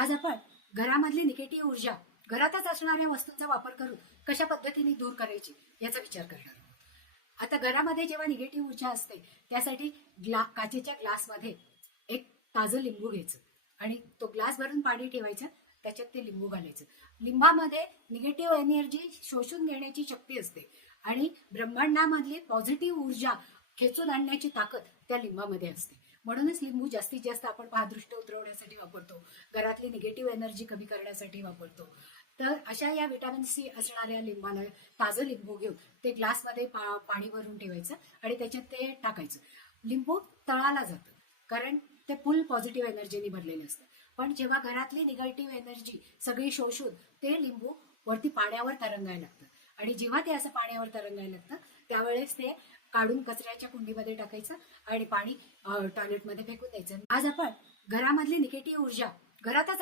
आज आपण घरामधली निगेटिव्ह ऊर्जा घरातच असणाऱ्या वस्तूंचा वापर करून कशा पद्धतीने दूर करायची याचा विचार करणार आहोत. आता घरामध्ये जेव्हा निगेटिव्ह ऊर्जा असते त्यासाठी काचेच्या ग्लासमध्ये एक ताजं लिंबू घ्यायचं आणि तो ग्लास भरून पाणी ठेवायचं, त्याच्यात ते लिंबू घालायचं. लिंबामध्ये निगेटिव्ह एनर्जी शोषून घेण्याची शक्ती असते आणि ब्रह्मांडामधली पॉझिटिव्ह ऊर्जा खेचून आणण्याची ताकद त्या लिंबामध्ये असते. म्हणूनच लिंबू जास्तीत जास्त आपण पाहदृष्ट उतरवण्यासाठी वापरतो, घरातली निगेटिव्ह एनर्जी कमी करण्यासाठी वापरतो. तर अशा या व्हिटॅमिन सी असणाऱ्या लिंबाला ताजं लिंबू घेऊन ते ग्लासमध्ये पाणी भरून ठेवायचं आणि त्याच्यात ते टाकायचं. लिंबू तळाला जातं कारण ते फुल पॉझिटिव्ह एनर्जीने भरलेलं असतं. पण जेव्हा घरातली निगेटिव्ह एनर्जी सगळी शोषून ते लिंबू वरती पाण्यावर तरंगायला लागतं आणि जेव्हा ते असं पाण्यावर तरंगायला लागतं त्यावेळेस ते काढून कचऱ्याच्या कुंडीमध्ये टाकायचं आणि पाणी टॉयलेटमध्ये फेकून द्यायचं. आज आपण घरामधली निगेटिव्ह ऊर्जा घरातच